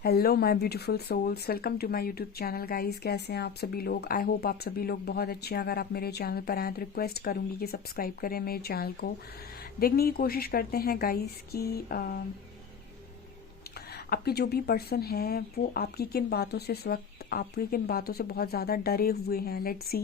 Hello my beautiful souls, welcome to my YouTube channel guys. कैसे हैं आप सभी लोग? आई होप आप सभी लोग बहुत अच्छे हैं। अगर आप मेरे चैनल पर आए तो रिक्वेस्ट करूंगी कि सब्सक्राइब करें मेरे चैनल को। देखने की कोशिश करते हैं गाइस कि आपके जो भी पर्सन हैं वो आपकी किन बातों से इस वक्त आपकी किन बातों से बहुत ज़्यादा डरे हुए हैं। Let's see.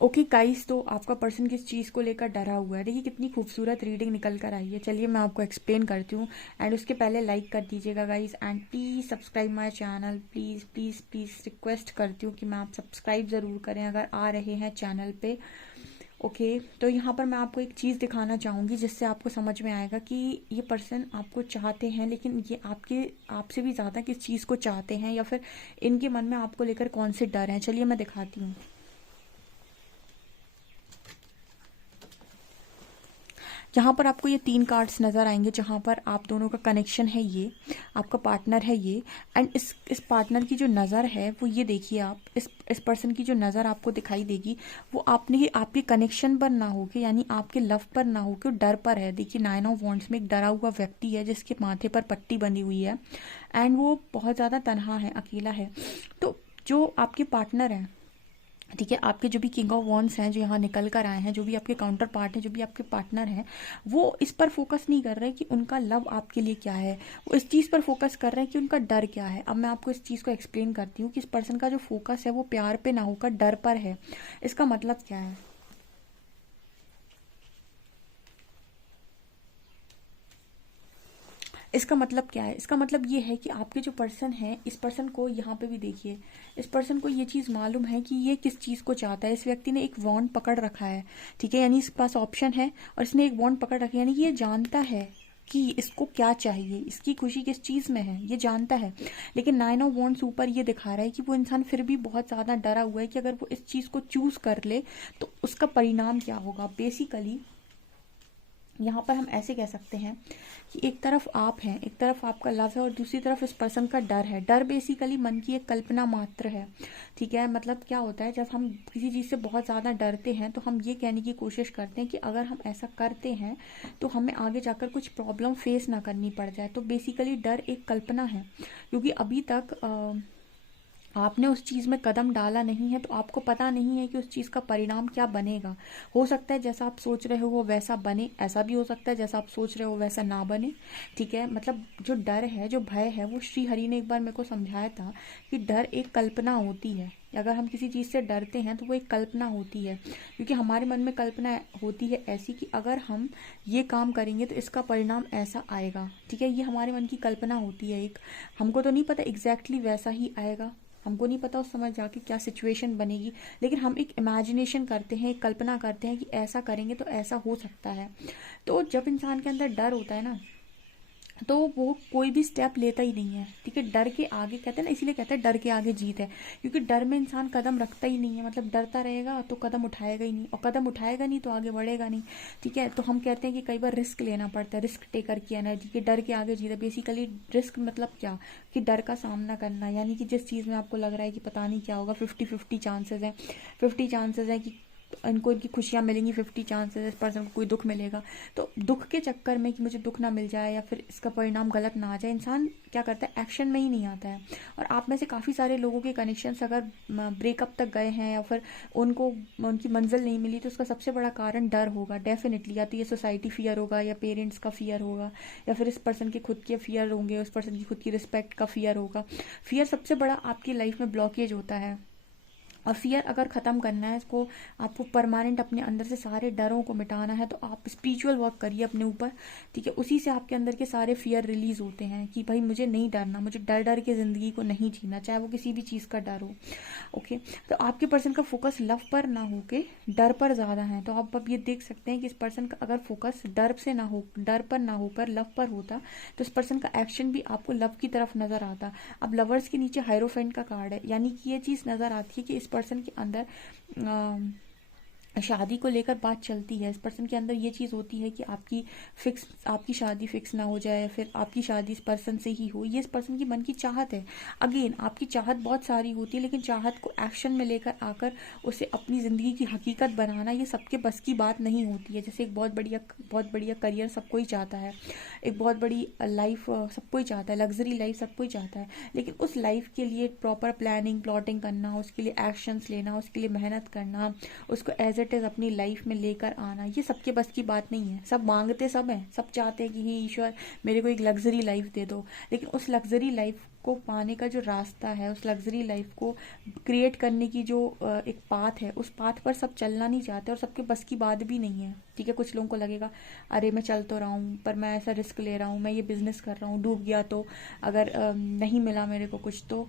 ओके गाइस, तो आपका पर्सन किस चीज़ को लेकर डरा हुआ है? देखिए कितनी खूबसूरत रीडिंग निकल कर आई है। चलिए मैं आपको एक्सप्लेन करती हूँ। एंड उसके पहले लाइक कर दीजिएगा guys, and please subscribe my channel. Please please please request करती हूँ कि मैं आप सब्सक्राइब ज़रूर करें अगर आ रहे हैं चैनल पे। ओके, तो यहाँ पर मैं आपको एक चीज़ दिखाना चाहूँगी जिससे आपको समझ में आएगा कि ये पर्सन आपको चाहते हैं, लेकिन ये आपसे भी ज़्यादा किस चीज़ को चाहते हैं, या फिर इनके मन में आपको लेकर कौन से डर हैं। चलिए मैं दिखाती हूँ। यहाँ पर आपको ये 3 कार्ड्स नज़र आएंगे जहाँ पर आप दोनों का कनेक्शन है, ये आपका पार्टनर है ये। एंड इस पार्टनर की जो नज़र है वो ये देखिए, आप इस पर्सन की जो नज़र आपको दिखाई देगी वो आपके कनेक्शन पर ना हो के, यानी आपके लव पर ना हो के, डर पर है। देखिए 9 ऑफ वॉन्ड्स में एक डरा हुआ व्यक्ति है जिसके माथे पर पट्टी बंधी हुई है। एंड वो बहुत ज़्यादा तनहा है, अकेला है। तो जो आपके पार्टनर है, ठीक है, आपके जो भी किंग ऑफ वॉन्ड्स हैं जो यहाँ निकल कर आए हैं, जो भी आपके काउंटर पार्ट हैं, जो भी आपके पार्टनर हैं, वो इस पर फोकस नहीं कर रहे कि उनका लव आपके लिए क्या है। वो इस चीज़ पर फोकस कर रहे हैं कि उनका डर क्या है। अब मैं आपको इस चीज़ को एक्सप्लेन करती हूँ कि इस पर्सन का जो फोकस है वो प्यार पे ना होकर डर पर है। इसका मतलब क्या है? इसका मतलब क्या है? इसका मतलब ये है कि आपके जो पर्सन है, इस पर्सन को यहाँ पे भी देखिए, इस पर्सन को ये चीज़ मालूम है कि ये किस चीज़ को चाहता है। इस व्यक्ति ने एक वॉन्ड पकड़ रखा है, ठीक है, यानी इसके पास ऑप्शन है और इसने एक वॉन्ड पकड़ रखा है, यानी कि ये जानता है कि इसको क्या चाहिए, इसकी खुशी किस चीज़ में है, ये जानता है। लेकिन 9 ऑफ वॉन्ड्स ऊपर ये दिखा रहा है कि वो इंसान फिर भी बहुत ज़्यादा डरा हुआ है कि अगर वो इस चीज़ को चूज़ कर ले तो उसका परिणाम क्या होगा। बेसिकली यहाँ पर हम ऐसे कह सकते हैं कि एक तरफ आप हैं, एक तरफ आपका लव है और दूसरी तरफ इस पर्सन का डर है। डर बेसिकली मन की एक कल्पना मात्र है, ठीक है। मतलब क्या होता है, जब हम किसी चीज़ से बहुत ज़्यादा डरते हैं तो हम ये कहने की कोशिश करते हैं कि अगर हम ऐसा करते हैं तो हमें आगे जाकर कुछ प्रॉब्लम फेस ना करनी पड़ जाए। तो बेसिकली डर एक कल्पना है, क्योंकि अभी तक आपने उस चीज़ में कदम डाला नहीं है, तो आपको पता नहीं है कि उस चीज़ का परिणाम क्या बनेगा। हो सकता है जैसा आप सोच रहे हो वो वैसा बने, ऐसा भी हो सकता है जैसा आप सोच रहे हो वैसा ना बने, ठीक है। मतलब जो डर है, जो भय है, वो श्री हरि ने एक बार मेरे को समझाया था कि डर एक कल्पना होती है। अगर हम किसी चीज़ से डरते हैं तो वो एक कल्पना होती है, क्योंकि हमारे मन में कल्पना होती है ऐसी कि अगर हम ये काम करेंगे तो इसका परिणाम ऐसा आएगा, ठीक है। ये हमारे मन की कल्पना होती है एक। हमको तो नहीं पता एग्जैक्टली वैसा ही आएगा, हमको नहीं पता उस समय जाके क्या सिचुएशन बनेगी, लेकिन हम एक इमेजिनेशन करते हैं, एक कल्पना करते हैं कि ऐसा करेंगे तो ऐसा हो सकता है। तो जब इंसान के अंदर डर होता है ना, तो वो कोई भी स्टेप लेता ही नहीं है, ठीक है। डर के आगे, कहते हैं ना, इसीलिए कहते हैं डर के आगे जीत है, क्योंकि डर में इंसान कदम रखता ही नहीं है। मतलब डरता रहेगा तो कदम उठाएगा ही नहीं, और कदम उठाएगा नहीं तो आगे बढ़ेगा नहीं, ठीक है। तो हम कहते हैं कि कई बार रिस्क लेना पड़ता है, रिस्क टेकर की एनर्जी के डर के आगे जीत है। बेसिकली रिस्क मतलब क्या, कि डर का सामना करना, यानी कि जिस चीज़ में आपको लग रहा है कि पता नहीं क्या होगा, 50-50 चांसेस हैं, 50 चांसेस हैं कि इनको इनकी खुशियाँ मिलेंगी, 50 चांसेस इस पर्सन को कोई दुख मिलेगा। तो दुख के चक्कर में कि मुझे दुख ना मिल जाए या फिर इसका परिणाम गलत ना आ जाए, इंसान क्या करता है, एक्शन में ही नहीं आता है। और आप में से काफ़ी सारे लोगों के कनेक्शंस अगर ब्रेकअप तक गए हैं या फिर उनको उनकी मंजिल नहीं मिली, तो उसका सबसे बड़ा कारण डर होगा डेफिनेटली। या तो ये सोसाइटी फियर होगा, या पेरेंट्स का फियर होगा, या फिर इस पर्सन के खुद के फियर होंगे, उस पर्सन की खुद की रिस्पेक्ट का फियर होगा। फियर सबसे बड़ा आपकी लाइफ में ब्लॉकेज होता है। और फियर अगर ख़त्म करना है इसको, आपको परमानेंट अपने अंदर से सारे डरों को मिटाना है, तो आप स्पिरिचुअल वर्क करिए अपने ऊपर, ठीक है। उसी से आपके अंदर के सारे फियर रिलीज होते हैं कि भाई मुझे नहीं डरना, मुझे डर डर के ज़िंदगी को नहीं जीना, चाहे वो किसी भी चीज़ का डर हो। ओके, तो आपके पर्सन का फोकस लव पर ना हो के डर पर ज़्यादा है। तो आप अब ये देख सकते हैं कि इस पर्सन का अगर फोकस डर से ना हो, डर पर ना होकर लव पर होता, तो इस पर्सन का एक्शन भी आपको लव की तरफ नज़र आता। अब लवर्स के नीचे हायरोफेंट का कार्ड है, यानी कि ये चीज़ नज़र आती है कि इस पर्सन के अंदर शादी को लेकर बात चलती है। इस पर्सन के अंदर ये चीज़ होती है कि आपकी शादी फिक्स ना हो जाए, फिर आपकी शादी इस पर्सन से ही हो। ये इस पर्सन की मन की चाहत है। अगेन आपकी चाहत बहुत सारी होती है, लेकिन चाहत को एक्शन में लेकर आकर उसे अपनी ज़िंदगी की हकीकत बनाना, ये सबके बस की बात नहीं होती है। जैसे एक बहुत बढ़िया करियर सबको ही चाहता है, एक बहुत बड़ी लाइफ सबको ही चाहता है, लग्जरी लाइफ सबको ही चाहता है, लेकिन उस लाइफ के लिए प्रॉपर प्लानिंग प्लॉटिंग करना, उसके लिए एक्शंस लेना, उसके लिए मेहनत करना, उसको एज इट इज़ अपनी लाइफ में लेकर आना, ये सबके बस की बात नहीं है। सब मांगते सब हैं, सब चाहते हैं कि हे ईश्वर मेरे को एक लग्जरी लाइफ दे दो, लेकिन उस लग्जरी लाइफ को पाने का जो रास्ता है, उस लग्जरी लाइफ को क्रिएट करने की जो एक पाथ है, उस पाथ पर सब चलना नहीं चाहते और सबके बस की बात भी नहीं है, ठीक है। कुछ लोगों को लगेगा अरे मैं चल तो रहा हूँ, पर मैं ऐसा रिस्क ले रहा हूँ, मैं ये बिजनेस कर रहा हूँ, डूब गया तो, अगर नहीं मिला मेरे को कुछ तो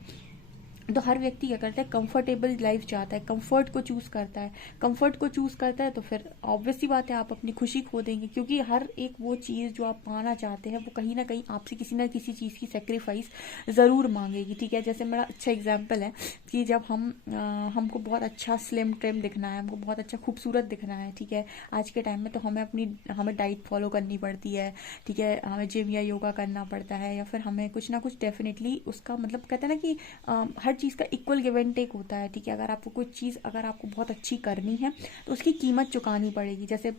हर व्यक्ति क्या करता है, कंफर्टेबल लाइफ चाहता है, कंफर्ट को चूज़ करता है। कंफर्ट को चूज़ करता है तो फिर ऑब्वियस सी बात है आप अपनी खुशी खो देंगे, क्योंकि हर एक वो चीज़ जो आप पाना चाहते हैं वो कहीं ना कहीं आपसे किसी ना किसी चीज़ की सेक्रीफाइस ज़रूर मांगेगी, ठीक है। जैसे मेरा अच्छा एग्जाम्पल है कि जब हमको बहुत अच्छा स्लिम ट्रिम दिखना है, हमको बहुत अच्छा खूबसूरत दिखना है, ठीक है, आज के टाइम में, तो हमें डाइट फॉलो करनी पड़ती है, ठीक है, हमें जिम या योगा करना पड़ता है, या फिर हमें कुछ ना कुछ डेफिनेटली उसका मतलब कहते हैं ना कि हर चीज़ का इक्वल गिव एंड टेक होता है, ठीक है। अगर आपको कुछ चीज़ अगर आपको बहुत अच्छी करनी है तो उसकी कीमत चुकानी पड़ेगी। जैसे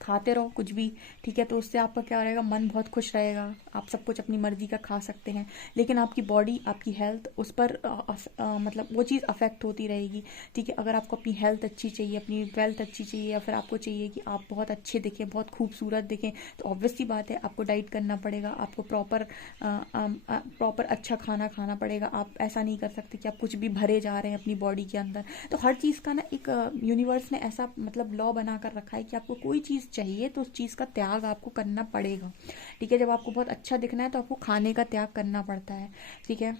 खाते रहो कुछ भी, ठीक है, तो उससे आपका क्या रहेगा, मन बहुत खुश रहेगा, आप सब कुछ अपनी मर्जी का खा सकते हैं, लेकिन आपकी बॉडी, आपकी हेल्थ, उस पर मतलब वो चीज़ अफेक्ट होती रहेगी, ठीक है। अगर आपको अपनी हेल्थ अच्छी चाहिए, अपनी वेल्थ अच्छी चाहिए, या फिर आपको चाहिए कि आप बहुत अच्छे दिखें, बहुत खूबसूरत दिखें, तो ऑब्वियस सी बात है आपको डाइट करना पड़ेगा, आपको प्रॉपर अच्छा खाना खाना पड़ेगा। आप ऐसा नहीं कर सकते कि आप कुछ भी भरे जा रहे हैं अपनी बॉडी के अंदर। तो हर चीज़ का ना एक यूनिवर्स ने ऐसा मतलब लॉ बना कर रखा है कि आपको कोई चीज़ चाहिए तो उस चीज़ का त्याग आपको करना पड़ेगा, ठीक है। जब आपको बहुत अच्छा दिखना है तो आपको खाने का त्याग करना पड़ता है, ठीक है।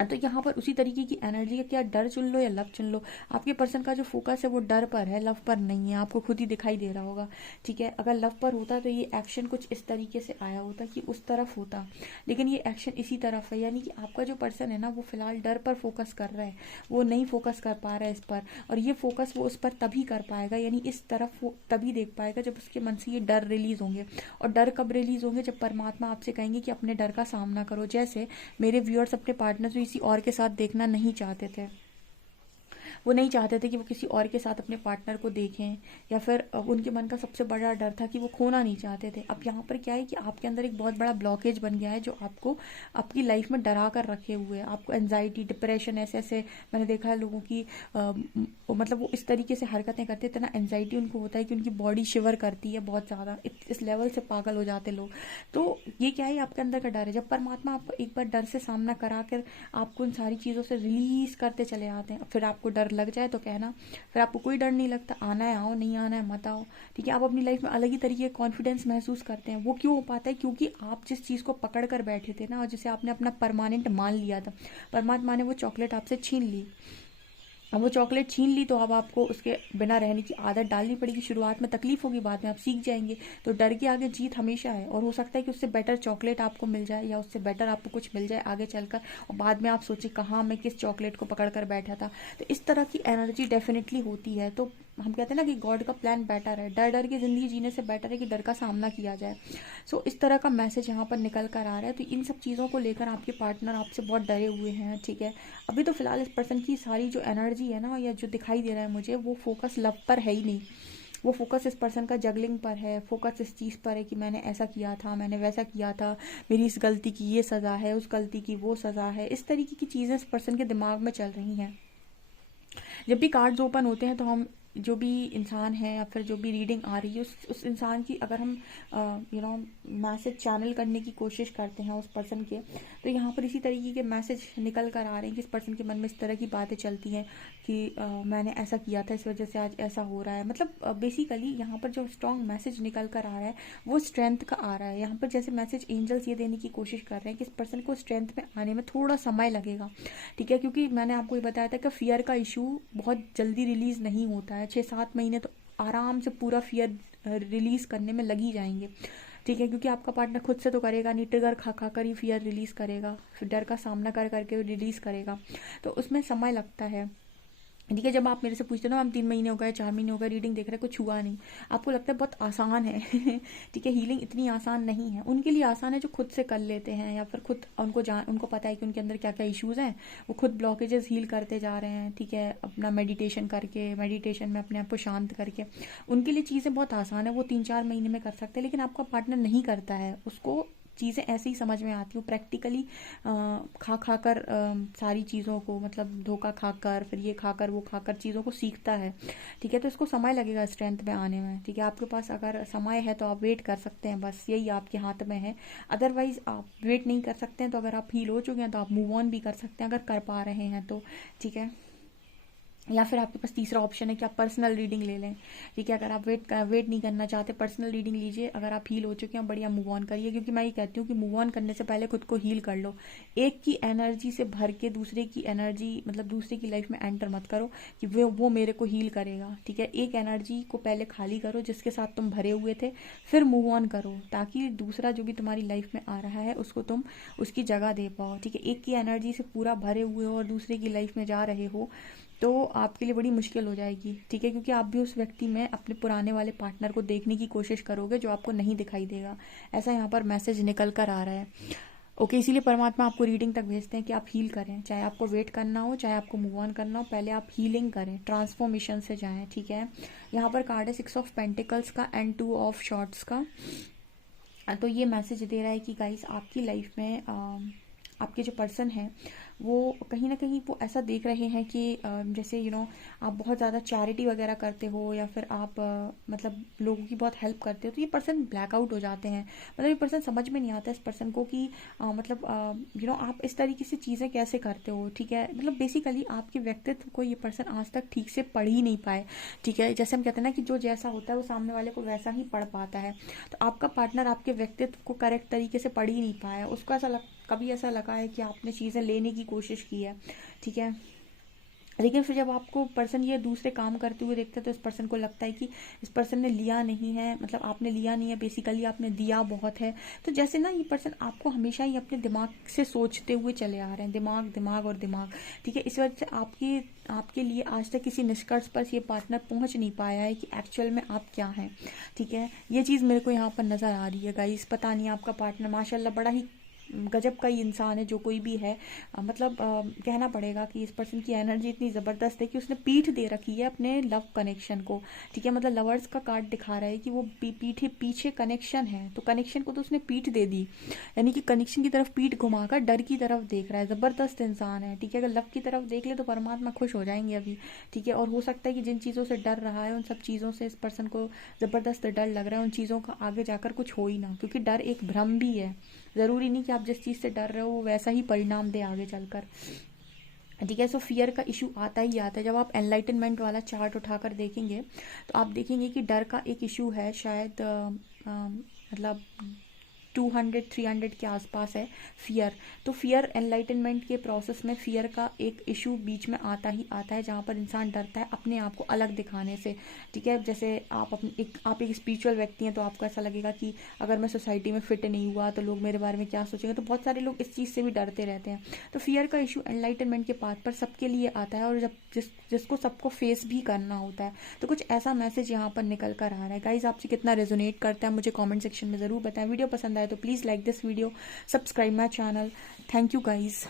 तो यहाँ पर उसी तरीके की एनर्जी है कि यार डर चुन लो या लव चुन लो। आपके पर्सन का जो फोकस है वो डर पर है, लव पर नहीं है, आपको खुद ही दिखाई दे रहा होगा। ठीक है, अगर लव पर होता तो ये एक्शन कुछ इस तरीके से आया होता कि उस तरफ होता, लेकिन ये एक्शन इसी तरफ है। यानी कि आपका जो पर्सन है ना वो फिलहाल डर पर फोकस कर रहा है, वो नहीं फोकस कर पा रहा है इस पर। और ये फोकस वो उस पर तभी कर पाएगा, यानी इस तरफ वो तभी देख पाएगा जब उसके मन से ये डर रिलीज होंगे। और डर कब रिलीज होंगे? जब परमात्मा आपसे कहेंगे कि अपने डर का सामना करो। जैसे मेरे व्यूअर्स अपने पार्टनर को किसी और के साथ देखना नहीं चाहते थे, वो नहीं चाहते थे कि वो किसी और के साथ अपने पार्टनर को देखें, या फिर उनके मन का सबसे बड़ा डर था कि वो खोना नहीं चाहते थे। अब यहाँ पर क्या है कि आपके अंदर एक बहुत बड़ा ब्लॉकेज बन गया है जो आपको आपकी लाइफ में डरा कर रखे हुए है। आपको एंजाइटी, डिप्रेशन, ऐसे ऐसे मैंने देखा है लोगों की मतलब वो इस तरीके से हरकतें करते, इतना एंजाइटी उनको होता है कि उनकी बॉडी शिवर करती है बहुत ज़्यादा, इस लेवल से पागल हो जाते लोग। तो ये क्या है? आपके अंदर का डर है। जब परमात्मा आपको एक बार डर से सामना करा कर आपको इन सारी चीज़ों से रिलीज करते चले आते हैं, फिर आपको डर लग जाए तो कहना, फिर आपको कोई डर नहीं लगता। आना है आओ, नहीं आना है मत आओ। ठीक है, आप अपनी लाइफ में अलग ही तरीके का कॉन्फिडेंस महसूस करते हैं। वो क्यों हो पाता है? क्योंकि आप जिस चीज़ को पकड़ कर बैठे थे ना, और जिसे आपने अपना परमानेंट मान लिया था, परमात्मा ने वो चॉकलेट आपसे छीन ली। अब वो चॉकलेट छीन ली तो अब आपको उसके बिना रहने की आदत डालनी पड़ेगी। शुरुआत में तकलीफ होगी, बाद में आप सीख जाएंगे। तो डर के आगे जीत हमेशा है, और हो सकता है कि उससे बेटर चॉकलेट आपको मिल जाए, या उससे बेटर आपको कुछ मिल जाए आगे चलकर, और बाद में आप सोचे कहाँ मैं किस चॉकलेट को पकड़ कर बैठा था। तो इस तरह की एनर्जी डेफिनेटली होती है। तो हम कहते हैं ना कि गॉड का प्लान बेटर है, डर डर के ज़िंदगी जीने से बेटर है कि डर का सामना किया जाए। सो इस तरह का मैसेज यहाँ पर निकल कर आ रहा है। तो इन सब चीज़ों को लेकर आपके पार्टनर आपसे बहुत डरे हुए हैं। ठीक है, अभी तो फिलहाल इस पर्सन की सारी जो एनर्जी है ना, या जो दिखाई दे रहा है मुझे, वो फोकस लव पर है ही नहीं। वो फोकस इस पर्सन का जगलिंग पर है, फोकस इस चीज़ पर है कि मैंने ऐसा किया था, मैंने वैसा किया था, मेरी इस गलती की ये सज़ा है, उस गलती की वो सज़ा है। इस तरीके की चीज़ें इस पर्सन के दिमाग में चल रही हैं। जब भी कार्ड्स ओपन होते हैं तो हम जो भी इंसान है या फिर जो भी रीडिंग आ रही है उस इंसान की अगर हम मैसेज चैनल करने की कोशिश करते हैं उस पर्सन के, तो यहाँ पर इसी तरीके के मैसेज निकल कर आ रहे हैं कि इस पर्सन के मन में इस तरह की बातें चलती हैं कि मैंने ऐसा किया था, इस वजह से आज ऐसा हो रहा है। मतलब बेसिकली यहाँ पर जो स्ट्रॉन्ग मैसेज निकल कर आ रहा है वो स्ट्रेंथ का आ रहा है। यहाँ पर जैसे मैसेज एंजल्स ये देने की कोशिश कर रहे हैं कि इस पर्सन को स्ट्रेंथ में आने में थोड़ा समय लगेगा। ठीक है, क्योंकि मैंने आपको ये बताया था कि फियर का इशू बहुत जल्दी रिलीज नहीं होता है। 6-7 महीने तो आराम से पूरा फियर रिलीज करने में लग ही जाएंगे। ठीक है, क्योंकि आपका पार्टनर खुद से तो करेगा नहीं, ट्रिगर खा खा कर ही फियर रिलीज करेगा, फिर डर का सामना कर करके रिलीज करेगा, तो उसमें समय लगता है। ठीक है, जब आप मेरे से पूछते हो ना, हम 3 महीने हो गए, 4 महीने हो गए रीडिंग देख रहे हैं, कुछ हुआ नहीं, आपको लगता है बहुत आसान है। ठीक है, हीलिंग इतनी आसान नहीं है। उनके लिए आसान है जो खुद से कर लेते हैं, या फिर खुद उनको पता है कि उनके अंदर क्या क्या इश्यूज हैं, वो खुद ब्लॉकेजेस हील करते जा रहे हैं। ठीक है, अपना मेडिटेशन करके, मेडिटेशन में अपने आप को शांत करके, उनके लिए चीज़ें बहुत आसान है, वो 3-4 महीने में कर सकते हैं। लेकिन आपका पार्टनर नहीं करता है, उसको चीज़ें ऐसे ही समझ में आती हूँ प्रैक्टिकली, खा खा कर सारी चीज़ों को, मतलब धोखा खाकर, फिर ये खाकर वो खाकर चीज़ों को सीखता है। ठीक है, तो इसको समय लगेगा स्ट्रेंथ में आने में। ठीक है, आपके पास अगर समय है तो आप वेट कर सकते हैं, बस यही आपके हाथ में है। अदरवाइज आप वेट नहीं कर सकते हैं, तो अगर आप हील हो चुके हैं तो आप मूव ऑन भी कर सकते हैं अगर कर पा रहे हैं तो। ठीक है, या फिर आपके पास तीसरा ऑप्शन है कि आप पर्सनल रीडिंग ले लें। ठीक है, अगर आप वेट नहीं करना चाहते, पर्सनल रीडिंग लीजिए। अगर आप हील हो चुके हैं, बढ़िया मूव ऑन करिए, क्योंकि मैं ये कहती हूँ कि मूव ऑन करने से पहले खुद को हील कर लो। एक की एनर्जी से भर के दूसरे की एनर्जी, मतलब दूसरे की लाइफ में एंटर मत करो कि वो मेरे को हील करेगा। ठीक है, एक एनर्जी को पहले खाली करो जिसके साथ तुम भरे हुए थे, फिर मूव ऑन करो, ताकि दूसरा जो भी तुम्हारी लाइफ में आ रहा है उसको तुम उसकी जगह दे पाओ। ठीक है, एक की एनर्जी से पूरा भरे हुए हो और दूसरे की लाइफ में जा रहे हो तो आपके लिए बड़ी मुश्किल हो जाएगी। ठीक है, क्योंकि आप भी उस व्यक्ति में अपने पुराने वाले पार्टनर को देखने की कोशिश करोगे जो आपको नहीं दिखाई देगा। ऐसा यहाँ पर मैसेज निकल कर आ रहा है। ओके, इसीलिए परमात्मा आपको रीडिंग तक भेजते हैं कि आप हील करें, चाहे आपको वेट करना हो, चाहे आपको मूव ऑन करना हो, पहले आप हीलिंग करें, ट्रांसफॉर्मेशन से जाएं। ठीक है, यहाँ पर कार्ड है 6 ऑफ पेंटिकल्स का एंड 2 ऑफ शॉर्ट्स का। तो ये मैसेज दे रहा है कि गाइस आपकी लाइफ में आपके जो पर्सन है वो कहीं ना कहीं वो ऐसा देख रहे हैं कि जैसे आप बहुत ज़्यादा चैरिटी वगैरह करते हो, या फिर आप मतलब लोगों की बहुत हेल्प करते हो, तो ये पर्सन ब्लैकआउट हो जाते हैं। मतलब ये पर्सन समझ में नहीं आता इस पर्सन को कि मतलब आप इस तरीके से चीज़ें कैसे करते हो। ठीक है, मतलब बेसिकली आपके व्यक्तित्व को ये पर्सन आज तक ठीक से पढ़ ही नहीं पाए। ठीक है, जैसे हम कहते हैं ना कि जो जैसा होता है वो सामने वाले को वैसा ही पढ़ पाता है। तो आपका पार्टनर आपके व्यक्तित्व को करेक्ट तरीके से पढ़ ही नहीं पाया। उसको कभी ऐसा लगा है कि आपने चीज़ें लेने की की कोशिश की है, ठीक है। लेकिन फिर जब आपको पर्सन ये दूसरे काम करते हुए देखता है तो इस पर्सन को लगता है कि इस पर्सन ने लिया नहीं है, मतलब आपने लिया नहीं है, बेसिकली आपने दिया बहुत है। तो जैसे ना ये पर्सन आपको हमेशा ही अपने दिमाग से सोचते हुए चले आ रहे हैं, दिमाग दिमाग और दिमाग, ठीक है। इस वजह से आपके लिए आज तक किसी निष्कर्ष पर ये पार्टनर पहुंच नहीं पाया है कि एक्चुअल में आप क्या हैं, ठीक है। ये चीज़ मेरे को यहाँ पर नज़र आ रही है गाइस। पता नहीं आपका पार्टनर माशाल्लाह बड़ा ही गजब का ही इंसान है, जो कोई भी है। मतलब कहना पड़ेगा कि इस पर्सन की एनर्जी इतनी ज़बरदस्त है कि उसने पीठ दे रखी है अपने लव कनेक्शन को, ठीक है। मतलब लवर्स का कार्ड दिखा रहा है कि वो पीछे कनेक्शन है, तो कनेक्शन को तो उसने पीठ दे दी, यानी कि कनेक्शन की तरफ पीठ घुमाकर डर की तरफ देख रहा है। ज़बरदस्त इंसान है, ठीक है। अगर लव की तरफ देख ले तो परमात्मा खुश हो जाएंगे अभी, ठीक है। और हो सकता है कि जिन चीज़ों से डर रहा है उन सब चीज़ों से इस पर्सन को ज़बरदस्त डर लग रहा है, उन चीज़ों का आगे जाकर कुछ हो ही ना, क्योंकि डर एक भ्रम भी है। ज़रूरी नहीं कि आप जिस चीज़ से डर रहे हो वो वैसा ही परिणाम दे आगे चलकर, ठीक है। सो फियर का इशू आता ही आता है। जब आप एनलाइटनमेंट वाला चार्ट उठाकर देखेंगे तो आप देखेंगे कि डर का एक इशू है, शायद मतलब 200-300 के आसपास है फियर। तो फियर एनलाइटनमेंट के प्रोसेस में फियर का एक इशू बीच में आता ही आता है, जहाँ पर इंसान डरता है अपने आप को अलग दिखाने से, ठीक है। जैसे आप एक स्पिरिचुअल व्यक्ति हैं तो आपको ऐसा लगेगा कि अगर मैं सोसाइटी में फिट नहीं हुआ तो लोग मेरे बारे में क्या सोचेंगे, तो बहुत सारे लोग इस चीज़ से भी डरते रहते हैं। तो फियर का इशू एनलाइटनमेंट के पाथ पर सबके लिए आता है, और जब जिसको सबको फेस भी करना होता है। तो कुछ ऐसा मैसेज यहाँ पर निकल कर आ रहा है गाइज। आपसे कितना रेजोनेट करता है मुझे कमेंट सेक्शन में ज़रूर बताएं। वीडियो पसंद आए तो please like this video, subscribe my channel. Thank you guys.